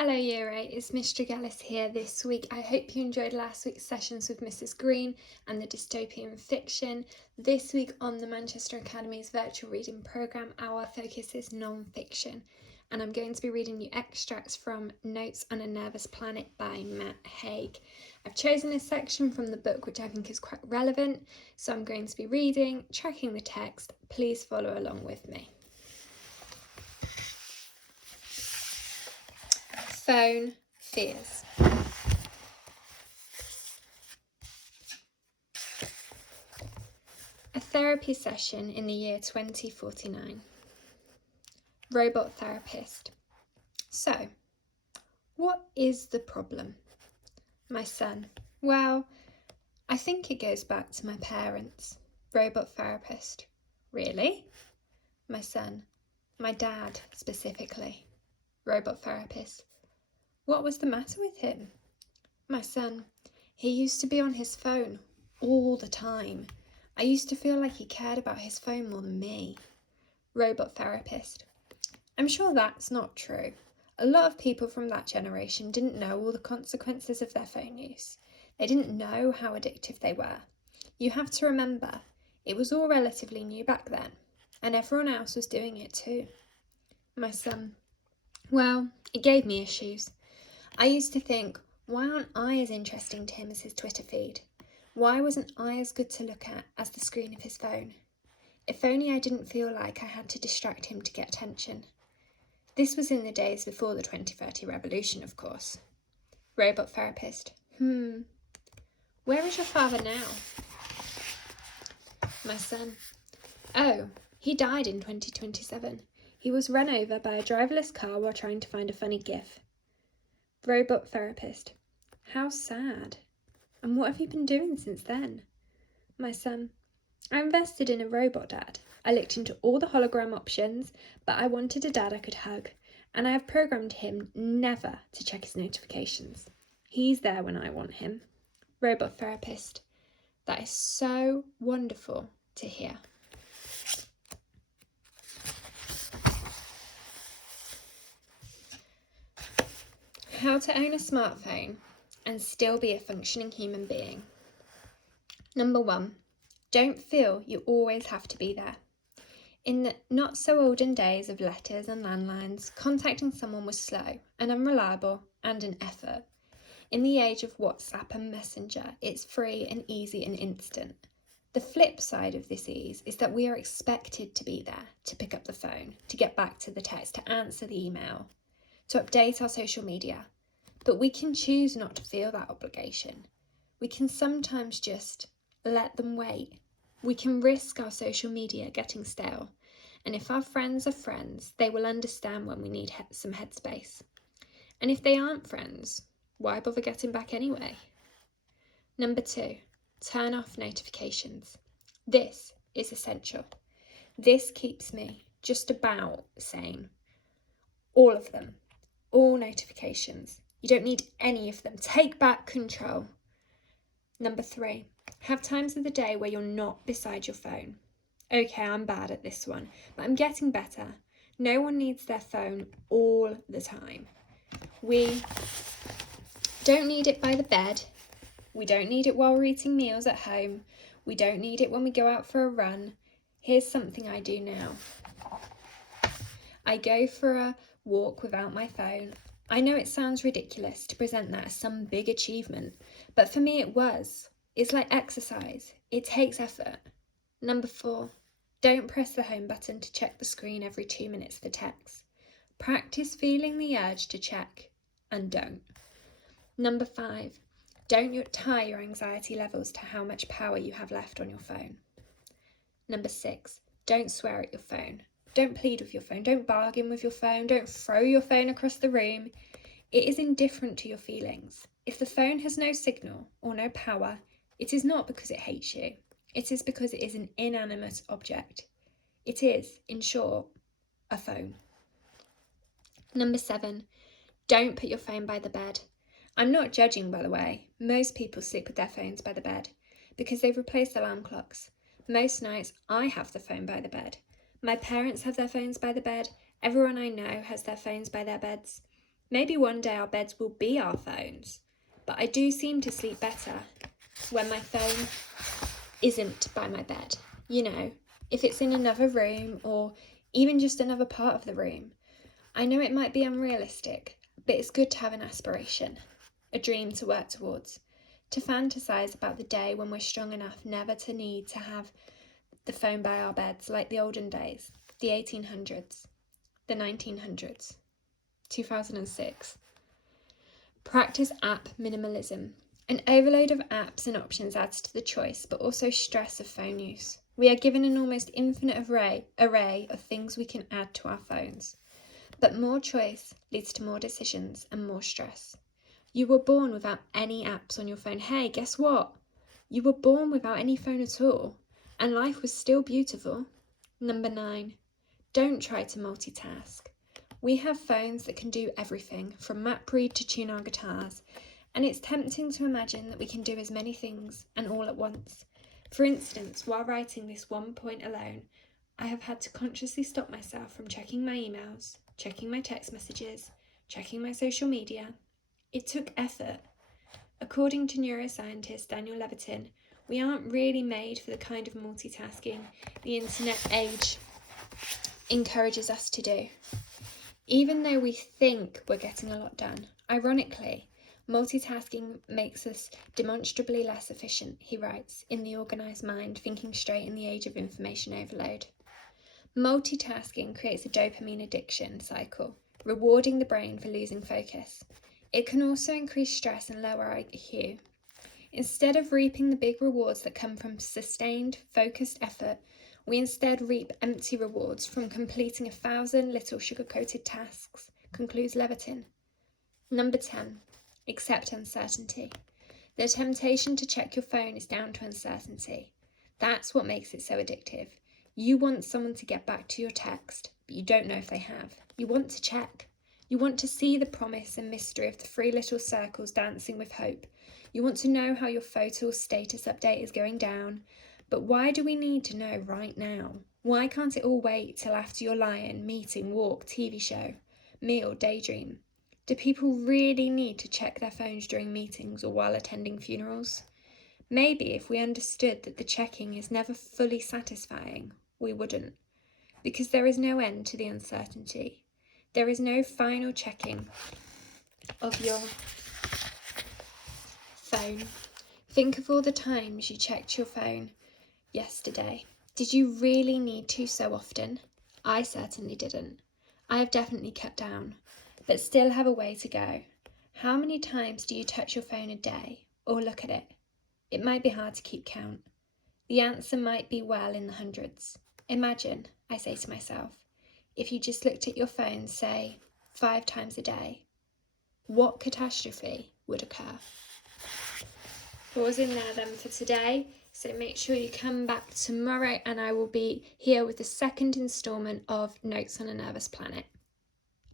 Hello Year 8, it's Miss Tregelles here this week. I hope you enjoyed last week's sessions with Mrs. Green and the dystopian fiction. This week on the Manchester Academy's virtual reading programme, our focus is non-fiction, and I'm going to be reading you extracts from Notes on a Nervous Planet by Matt Haig. I've chosen a section from the book which I think is quite relevant, so I'm going to be reading, tracking the text. Please follow along with me. Phone fears. A therapy session in the year 2049. Robot therapist. So, what is the problem? My son. Well, I think it goes back to my parents. Robot therapist. Really? My son. My dad, specifically. Robot therapist. What was the matter with him? My son. He used to be on his phone all the time. I used to feel like he cared about his phone more than me. Robot therapist. I'm sure that's not true. A lot of people from that generation didn't know all the consequences of their phone use. They didn't know how addictive they were. You have to remember, it was all relatively new back then, and everyone else was doing it too. My son. Well, it gave me issues. I used to think, why aren't I as interesting to him as his Twitter feed? Why wasn't I as good to look at as the screen of his phone? If only I didn't feel like I had to distract him to get attention. This was in the days before the 2030 revolution, of course. Robot therapist. Where is your father now? My son. Oh, he died in 2027. He was run over by a driverless car while trying to find a funny gif. Robot therapist. How sad. And what have you been doing since then? My son. I invested in a robot dad. I looked into all the hologram options, but I wanted a dad I could hug, and I have programmed him never to check his notifications. He's there when I want him. Robot therapist. That is so wonderful to hear. How to own a smartphone and still be a functioning human being. Number 1. Don't feel you always have to be there. In the not-so-olden days of letters and landlines, contacting someone was slow and unreliable and an effort. In the age of WhatsApp and Messenger, it's free and easy and instant. The flip side of this ease is that we are expected to be there, to pick up the phone, to get back to the text, to answer the email, to update our social media. But we can choose not to feel that obligation. We can sometimes just let them wait. We can risk our social media getting stale. And if our friends are friends, they will understand when we need some headspace. And if they aren't friends, why bother getting back anyway? Number 2, turn off notifications. This is essential. This keeps me just about sane. All of them. All notifications. You don't need any of them. Take back control. Number 3, have times of the day where you're not beside your phone. Okay, I'm bad at this one, but I'm getting better. No one needs their phone all the time. We don't need it by the bed. We don't need it while we're eating meals at home. We don't need it when we go out for a run. Here's something I do now. I go for a walk without my phone. I know it sounds ridiculous to present that as some big achievement, but for me it was. It's like exercise. It takes effort. Number 4, don't press the home button to check the screen every 2 minutes for text. Practice feeling the urge to check and don't. Number 5, don't tie your anxiety levels to how much power you have left on your phone. Number 6, don't swear at your phone. Don't plead with your phone. Don't bargain with your phone. Don't throw your phone across the room. It is indifferent to your feelings. If the phone has no signal or no power, it is not because it hates you. It is because it is an inanimate object. It is, in short, a phone. Number 7, don't put your phone by the bed. I'm not judging, by the way. Most people sleep with their phones by the bed because they've replaced alarm clocks. Most nights I have the phone by the bed. My parents have their phones by the bed. Everyone I know has their phones by their beds. Maybe one day our beds will be our phones, but I do seem to sleep better when my phone isn't by my bed. You know, if it's in another room or even just another part of the room. I know it might be unrealistic, but it's good to have an aspiration, a dream to work towards, to fantasize about the day when we're strong enough never to need to have the phone by our beds like the olden days, the 1800s, the 1900s, 2006. Practice app minimalism. An overload of apps and options adds to the choice, but also stress of phone use. We are given an almost infinite array of things we can add to our phones. But more choice leads to more decisions and more stress. You were born without any apps on your phone. Hey, guess what? You were born without any phone at all, and life was still beautiful. Number 9, don't try to multitask. We have phones that can do everything, from map read to tune our guitars, and it's tempting to imagine that we can do as many things and all at once. For instance, while writing this one point alone, I have had to consciously stop myself from checking my emails, checking my text messages, checking my social media. It took effort. According to neuroscientist Daniel Levitin, we aren't really made for the kind of multitasking the internet age encourages us to do. Even though we think we're getting a lot done, ironically, multitasking makes us demonstrably less efficient, he writes, in The Organised Mind, Thinking Straight in the Age of Information Overload. Multitasking creates a dopamine addiction cycle, rewarding the brain for losing focus. It can also increase stress and lower IQ. Instead of reaping the big rewards that come from sustained, focused effort, we instead reap empty rewards from completing 1,000 little sugar-coated tasks, concludes Levitin. Number 10, accept uncertainty. The temptation to check your phone is down to uncertainty. That's what makes it so addictive. You want someone to get back to your text, but you don't know if they have. You want to check. You want to see the promise and mystery of the 3 little circles dancing with hope. You want to know how your photo status update is going down. But why do we need to know right now? Why can't it all wait till after your lie-in, meeting, walk, TV show, meal, daydream? Do people really need to check their phones during meetings or while attending funerals? Maybe if we understood that the checking is never fully satisfying, we wouldn't. Because there is no end to the uncertainty. There is no final checking of your phone. Think of all the times you checked your phone yesterday. Did you really need to so often? I certainly didn't. I have definitely cut down, but still have a way to go. How many times do you touch your phone a day or look at it? It might be hard to keep count. The answer might be well in the hundreds. Imagine, I say to myself, if you just looked at your phone, say, 5 times a day, what catastrophe would occur? Pause in there then for today. So make sure you come back tomorrow and I will be here with the second instalment of Notes on a Nervous Planet.